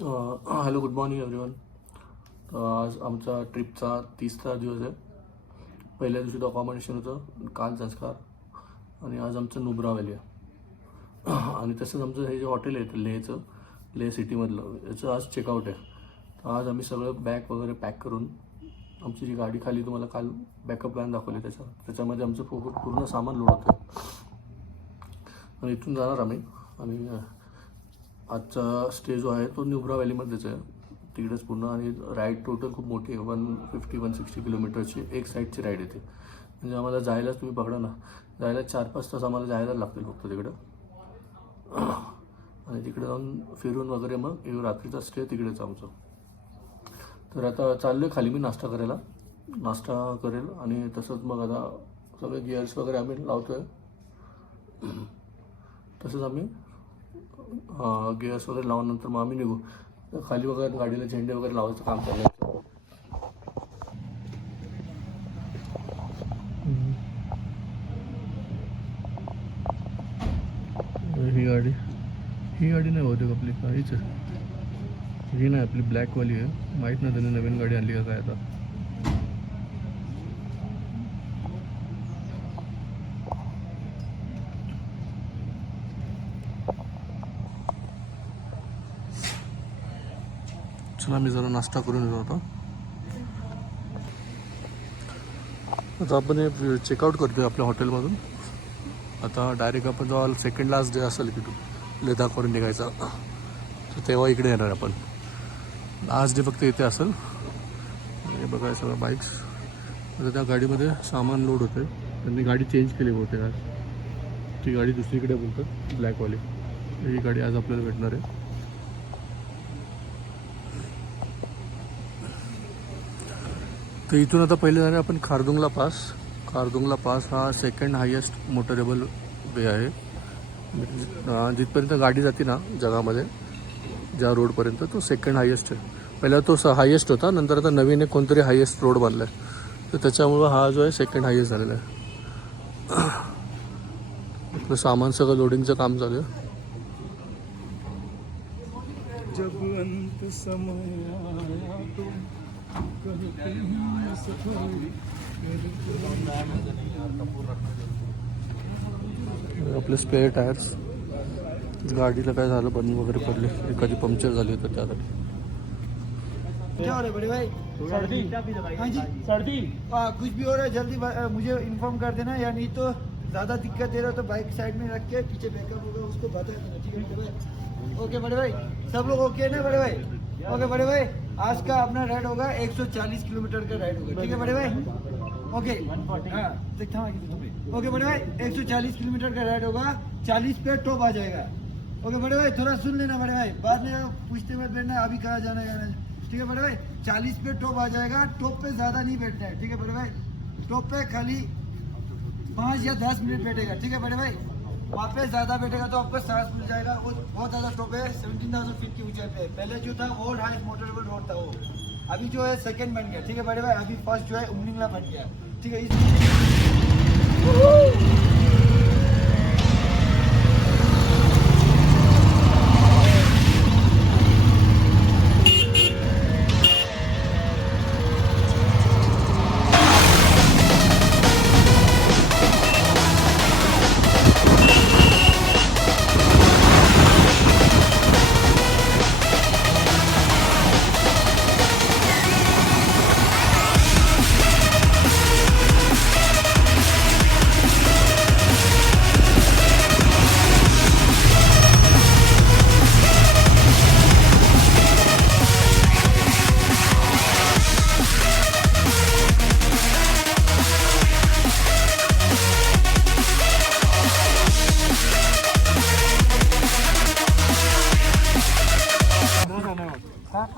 Hello, good morning everyone. आज आमचा ट्रिपचा 30रा दिवस आहे. पहिल्या दिवशी अकॉमोडेशन होतं, काल संस्कार आणि आज आमचं नुब्रा व्हॅली आहे. आणि तसंच आमचं हे जे हॉटेल आहे लेहचं, लेह सिटीमधलं, याचं आज चेकआउट आहे. तर आज आम्ही सगळं बॅग वगैरे पॅक करून आमची जी गाडी खाली तुम्हाला काल बॅकअप प्लॅन दाखवली त्याच्यामध्ये आमचं पूर्ण सामान लोड होतं आणि इथून जाणार आम्ही. आणि आजचा स्टे जो आहे तो नुब्रा व्हॅलीमध्येच आहे, तिकडेच पूर्ण. आणि राईड टोटल खूप मोठी आहे, 150-160 किलोमीटरची एक साईडची राईड येते. म्हणजे आम्हाला जायलाच तुम्ही पकडा ना, जायला 4-5 तास आम्हाला जायला लागतील फक्त तिकडं. आणि तिकडे जाऊन फिरून वगैरे मग रात्रीचा स्टे तिकडेच आमचं. तर आता चाललो आहे खाली मी नाश्ता करेल आणि तसंच मग आता सगळे गिअर्स वगैरे आम्ही लावतो आहे. तसंच आम्ही गिअर्स वगैरे लावल्यानंतर मग आम्ही निघू. खाली वगैरे गाडीला झेंडे वगैरे लावायचं काम चालू आहे. ही गाडी नाही होते आपली, काहीच आहे. ही नाही आपली, ब्लॅकवाली आहे. माहीत नाही त्याने नवीन गाडी आणली का काय आता. चला मी जरा नाश्ता करून येतो आता. आपण हे चेकआउट करतोय आपल्या हॉटेलमधून. आता डायरेक्ट आपण जेव्हा सेकंड लास्ट डे असेल की लडाखवरून निघायचा, तर तेव्हा इकडे येणार आपण. लास्ट डे फक्त इथे असेल. हे बघा सगळं बाईक्स. आता त्या गाडीमध्ये सामान लोड होते. त्यांनी गाडी चेंज केली होते आज. ती गाडी दुसरीकडे बोलतात, ब्लॅकवाली. ही गाडी आज आपल्याला भेटणार आहे. तर इथून आता पहिले जाणे आपण खारदुंगला पास हा सेकंड हायेस्ट मोटरेबल वे आहे. जिथपर्यंत गाडी जाते ना जगामध्ये, ज्या रोडपर्यंत, तो सेकंड हायेस्ट आहे. पहिला तो हायेस्ट होता, नंतर आता नवीन एक कोणतरी हायेस्ट रोड बांधला आहे. तर त्याच्यामुळं हा जो आहे सेकंड हायेस्ट झालेला आहे. आपलं सामान सगळं लोडिंगचं काम चालू आहे. जब अंत समय आया तो आपले स्पेअर टायर्स, गाडीला काय झालं, बंद वगैरे पडले, एखादी पंक्चर झाली होती त्यासाठी. क्या हो रहा है बड़े भाई? सर्दी? हाँ जी, सर्दी? कुछ भी हो रहा है जल्दी मुझे इन्फॉर्म कर देना, या नहीं तो ज़्यादा दिक्कत दे रहा तो बाइक साइड में रख के पीछे बैकअप होगा उसको बता देना, ठीक है बड़े भाई? ओके बड़े भाई, सब लोग ओके ना बड़े भाई? ओके बड़े भाई, आज का अपना राइड होगा 140 किलोमीटर का राइड होगा, ठीक है बड़े भाई? ओके हाँ देखता हूँ. ओके बड़े भाई, 140 किलोमीटर का राइड होगा, 40 पे टॉप आ जाएगा. ओके बड़े भाई, थोड़ा सुन लेना बड़े भाई, बाद में पूछते मत बैठना अभी कहाँ जाना है, ठीक है बड़े भाई? 40 पे टॉप आ जाएगा, टॉप पे ज्यादा नहीं बैठना है, ठीक है बड़े भाई? टॉप पे खाली 5 या 10 मिनट बैठेगा, ठीक है बड़े भाई? वहाँ पे ज्यादा बैठेगा तो आपको सांस मिल जाएगा. वो बहुत ज्यादा टॉप है, 17,000 फीट की ऊंचाई पे. पहले जो था ओल्ड हाइस्ट मोटरेबल रोड था वो, अभी जो है सेकंड बन गया, ठीक है बड़े भाई? अभी फर्स्ट जो है उमलिंगला बन गया, ठीक है?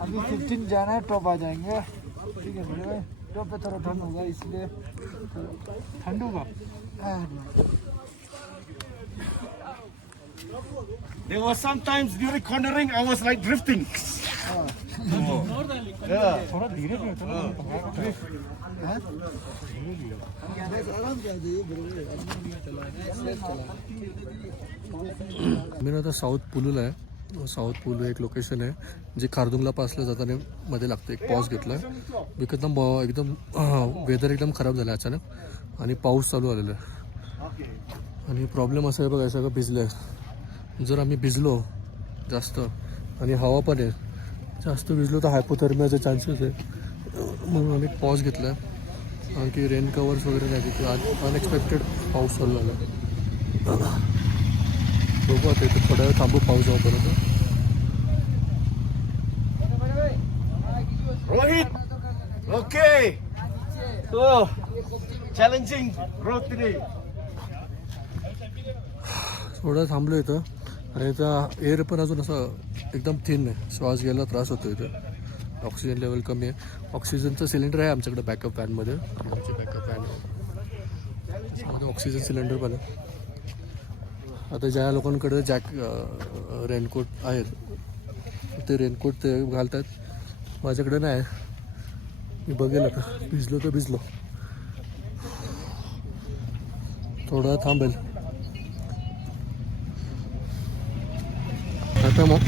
अभी 15 जाना है, टॉप आ जाएंगे, ठीक है बड़े भाई? टॉप पे थोड़ा ठंड होगा, इसलिए ठंड होगा. There was sometimes during cornering I was like drifting. Yeah. थोड़ा धीरे धीरे मी आता साऊथ पुलूला आहे साऊथ पूल एक लोकेशन आहे जे खारदुंगला पासला जाताना मध्ये लागतं. एक पॉज घेतला आहे एकदम वेदर एकदम खराब झालं अचानक आणि पाऊस चालू झालेला आहे. आणि प्रॉब्लेम असा आहे बघा, सगळं भिजलं आहे. जर आम्ही भिजलो जास्त आणि हवा पण आहे जास्त, भिजलो तर हायपोथर्मियाचे चान्सेस आहे. म्हणून आम्ही पॉज घेतला आहे. आणखी रेन कवर्स वगैरे नाही तिथे. आज अनएक्सपेक्टेड पाऊस चालू झाला. बघू आता इथे थोड्या वेळ थांबू पाऊस जाऊपर्यंत. Rohit. Okay. So challenging road today. थोडं थांबलो इथं आणि इथं एअर पण अजून असं एकदम थिन आहे. श्वास घ्यायला त्रास होतो इथं. ऑक्सिजन लेवल कमी आहे. ऑक्सिजनचं सिलेंडर आहे आमच्याकडे बॅकअप वॅनमध्ये. आमची बॅकअप वॅन त्याच्यामध्ये ऑक्सिजन सिलेंडर पण आहे. आता ज्या लोकांकडे रेनकोट आहेत ते रेनकोट ते घालतात. माझ्याकडे नाही. मी बघेल आता, भिजलो तर भिजलो. थोडं थांबेल आता. मग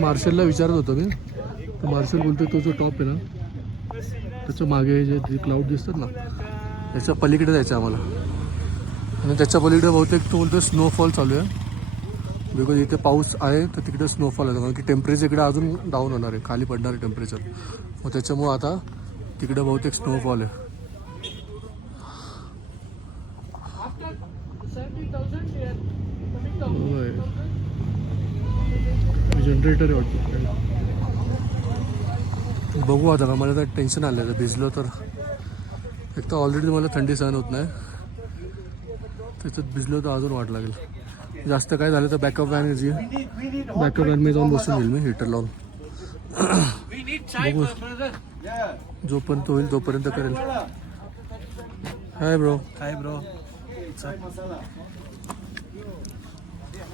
मार्शलला विचारत होतो मी, तर मार्शल बोलतो तो जो टॉप आहे ना त्याच्या मागे जे क्लाउड दिसतात ना त्याच्या पलीकडे जायचं आम्हाला. आणि त्याच्या पलीकडे बहुतेक तो बोलतो स्नोफॉल चालू आहे. बिकॉज इथे पाऊस आहे तर तिकडे स्नोफॉल आहे, कारण की टेम्परेचर इकडे अजून डाऊन होणार आहे, खाली पडणार आहे टेम्परेचर. मग त्याच्यामुळं आता तिकडे बहुतेक स्नोफॉल आहे. जनरेटर आहे वाटतं. बघू आता का, मला तर टेन्शन आलं आहे. भिजलो तर एक तर ऑलरेडी मला थंडी सहन होत नाही, त्याच्यात भिजलो तर अजून वाट लागेल. जास्त काय झालं तर बॅकअप वॅन मी जाऊन बसून घेईल मी हिटर लावून. बघू जोपर्यंत होईल तोपर्यंत करेल. Hi bro.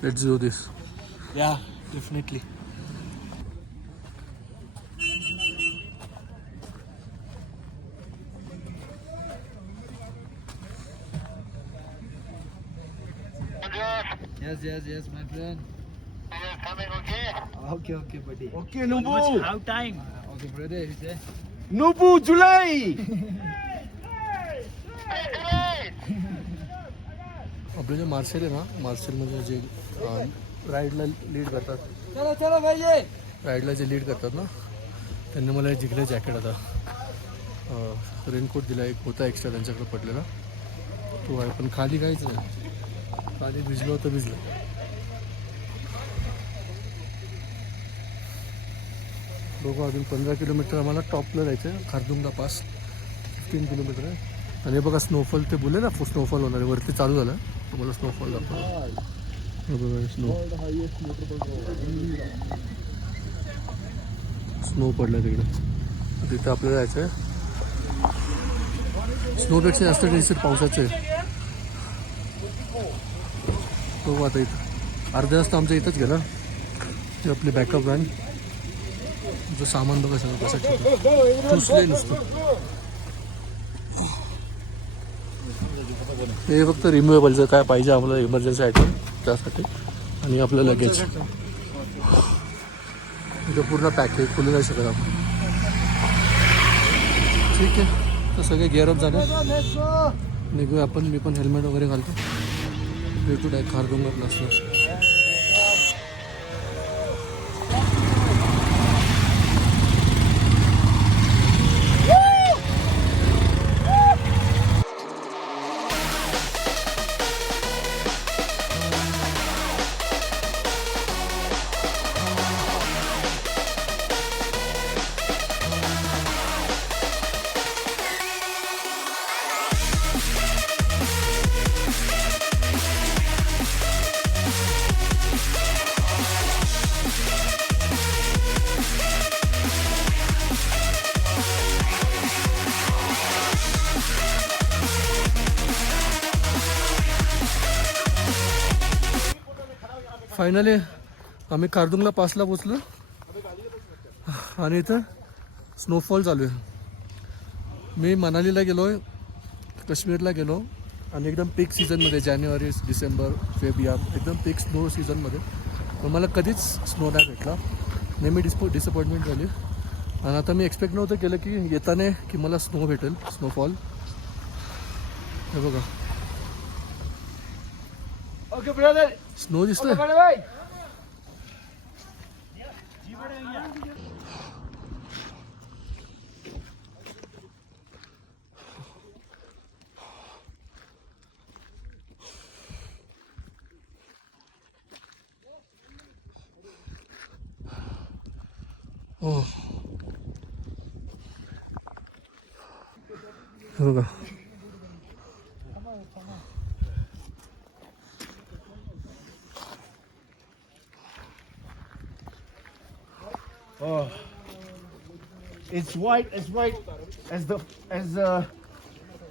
Let's do this. Yeah, definitely. Yes, my friend. Coming, okay? Okay, buddy. Okay, Nubu. How time? Okay, brother. You say? Nubu, July. आपले जे मार्शल आहे ना, मार्शल म्हणजे जे राईडला लीड करतात, चलो भाई. राईडला जे लीड करतात ना त्यांनी मला जिंकलं जॅकेट. आता रेनकोट दिला, एक होता एक्स्ट्रा त्यांच्याकडे पडलेला तो आहे, पण खाली काहीच नाही. खाली भिजलो तर भिजलो. बघू अजून 15 किलोमीटर आम्हाला टॉपला जायचं आहे. खारदुंगा पास 15 किलोमीटर आहे. आणि बघा स्नोफॉल ते बोलले ना, स्नोफॉल होणार आहे. वरती चालू झालं तुम्हाला स्नोफॉल दाखवतो. स्नो पडला तिकडे. तिथं आपल्याला जायचं आहे. स्नोपेक्षा जास्त टेन्शन पावसाचं आहे. बघू आता इथं अर्ध्या वाजता आमच्या इथंच गेला. ते आपली बॅकअप वॅन, जो सामान बघा सगळं कसं ठेवलं पुसले नुसतं. हे फक्त रिम्युएबलचं काय पाहिजे आम्हाला इमर्जन्सी आयटम त्यासाठी. आणि आपलं लगेज इथं पूर्ण पॅक आहे, खुलू नाही शकत आपण. ठीक आहे, तर सगळे गिअरअप झाले. निघूया आपण. मी पण हेल्मेट वगैरे घालतो. भेटू डायरेक्ट खारदुंगा प्लसला. फायनली आम्ही खारदुंगला पासला पोचलो आणि इथं स्नोफॉल चालू आहे. मी मनालीला गेलो आहे, काश्मीरला गेलो, आणि एकदम पीक सीझनमध्ये जानेवारी डिसेंबर फेब या एकदम पीक स्नो सीझनमध्ये. पण मला कधीच स्नो नाही भेटला, नेहमी डिसअपॉइंटमेंट झाली. आणि आता मी एक्सपेक्ट नव्हतं केलं की येताना की मला स्नो भेटेल, स्नोफॉल. हे बघा ओके ब्रदर. स्नो दिसतोय. बड़े भाई. हो हे बघा. Oh, it's white as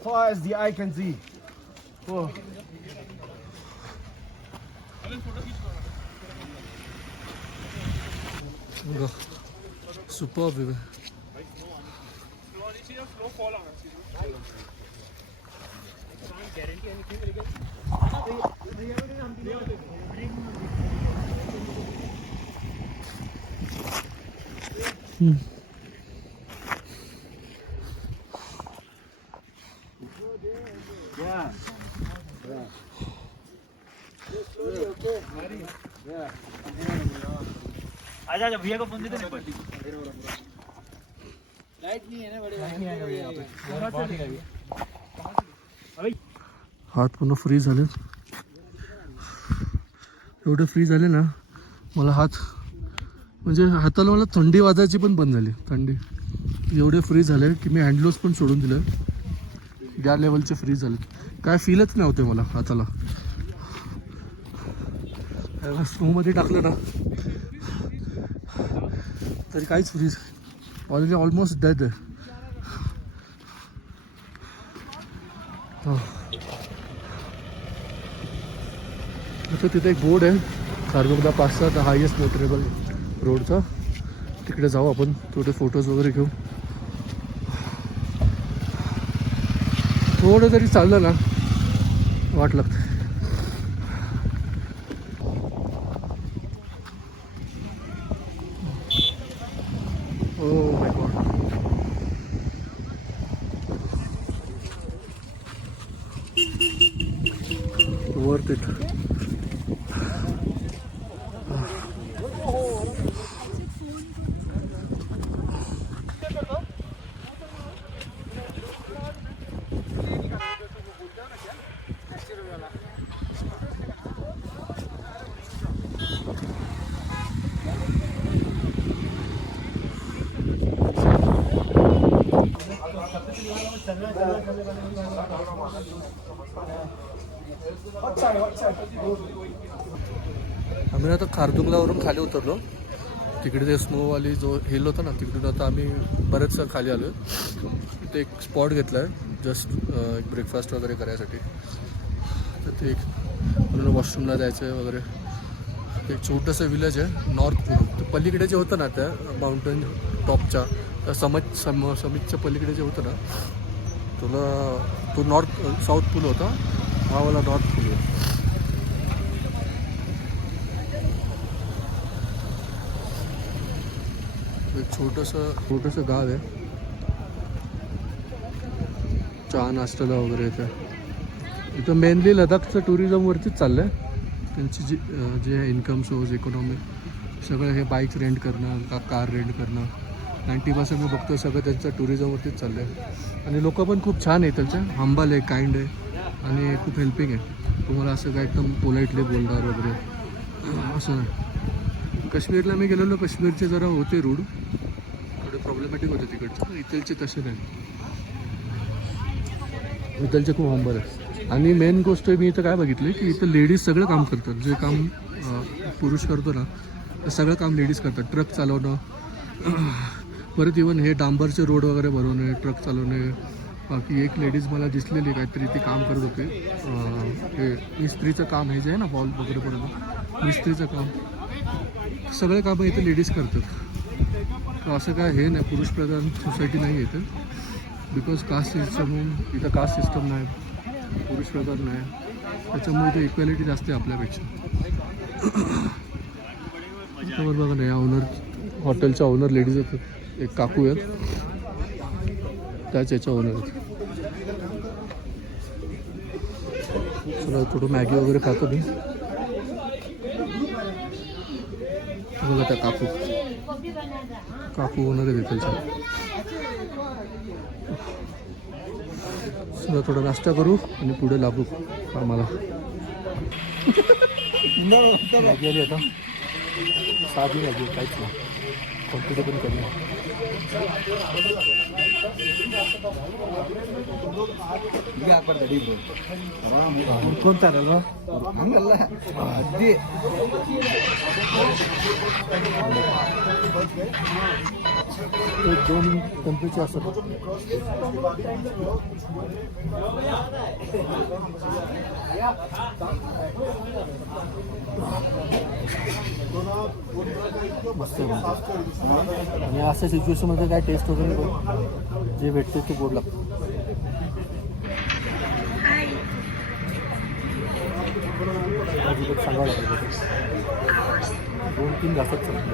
far as the eye can see. Oh. बघा सुपर व्ह्यू. आजा भैया को फोन दे दे. लाइट नहीं है ना बड़े भाई. हात पूर्ण फ्रीज झाले. एवढे फ्रीज झाले ना मला हात, म्हणजे हाताला मला थंडी वाजायची पण बंद झाली. थंडी एवढे फ्रीज झाले की मी हँडग्लोव्स पण सोडून दिले. या लेवलचे फ्रीज झाले, काय फीलच नाही होते मला हाताला. स्नोमध्ये टाकलं ना तरी काहीच फ्रीज, ऑलमोस्ट डेड आहे. आता तिथे एक बोर्ड आहे, खारदुंगला 5चा द हायेस्ट मोटरेबल रोडचा. तिकडे जाऊ आपण, थोडे फोटोज वगैरे घेऊ. थोडं जरी चाललं ना वाट लागते. Oh my god. Worth it. आम्ही आता खारदुंगलावरून खाली उतरलो. तिकडे ते स्नोवाली जो हिल होता ना तिकडून आता आम्ही बरेचसं खाली आलो. इथे एक स्पॉट घेतला आहे जस्ट एक ब्रेकफास्ट वगैरे करायसाठी. तर ते एक वॉशरूमला जायचं आहे वगैरे. एक छोटंसं विलेज आहे नॉर्थ पूल. पलीकडे जे होतं ना त्या माउंटेन टॉपच्या त्या समितच्या पलीकडे जे होतं ना तुला तो साऊथ पूल होता, हा वाला नॉर्थ पूल आहे. एक छोटंसं गाव आहे. चहा नाश्त्याला वगैरे येतं. इथं मेनली लडाखचं टुरिझमवरतीच चाललं आहे. त्यांची जे इन्कम सोर्स इकॉनॉमी सगळं हे बाईक्स रेंट करणं का कार रेंट करणं 90% मी बघतो सगळं त्यांचं टुरिझमवरतीच चाललं आहे. आणि लोक पण खूप छान आहे त्यांच्या, हंबल आहे, काइंड आहे आणि खूप हेल्पिंग आहे. तुम्हाला असं काय एकदम पोलाइटली बोलणार वगैरे असं नाही. काश्मीरला मी गेलेलो, काश्मीरचे जरा होते रूड, थोडे प्रॉब्लेमॅटिक होते तिकडचे. इथलचे तसे नाही, इथलचे खूप हंबल आहे. आणि मेन गोष्ट मी इथं काय बघितली की इथं लेडीज सगळं काम करतात. जे काम पुरुष करतो ना ते सगळं काम लेडीज करतात. ट्रक चालवणं, परत इवन हे डांबरचे रोड वगैरे भरवणे, ट्रक चालवणे. बाकी एक लेडीज मला दिसलेली काहीतरी ती काम करत होते. हे मिस्त्रीचं काम हे जे आहे ना बॉल वगैरे परत मिस्त्रीचं काम, सगळे कामं इथे लेडीज करतात. तर असं काय हे नाही, पुरुषप्रधान सोसायटी नाही इथं. बिकॉज कास्ट सिस्टम, इथं कास्ट सिस्टम नाही. पुरुष प्रकार नाही, त्याच्यामुळे ते इक्वॅलिटी जास्त आहे आपल्यापेक्षा. बरोबर बघा ना, या ओनर हॉटेलच्या ओनर लेडीज आहेत, एक काकू आहेत, त्याच याच्या ओनर आहेत. चला थोडं मॅगी वगैरे खातो मी. बघा त्या काकू ओनर आहे त्याच्या. चला थोडा नाश्ता करू आणि पुढे लागू कामाला. मॅगी आली आता, साधी मॅगी, काहीच नाही, कोणती पण कमी. ಅನ್ಕೊಂತಾರಲ್ವ ಹಂಗಲ್ಲ ಅದ್ದಿ दोन टेम्परेचर असतात. मस्त आहे आणि अशा सिच्युएशनमध्ये काय टेस्ट वगैरे जे भेटते ते गोड लागतं. सांगावं लागतं 2-3 घासात चालतं.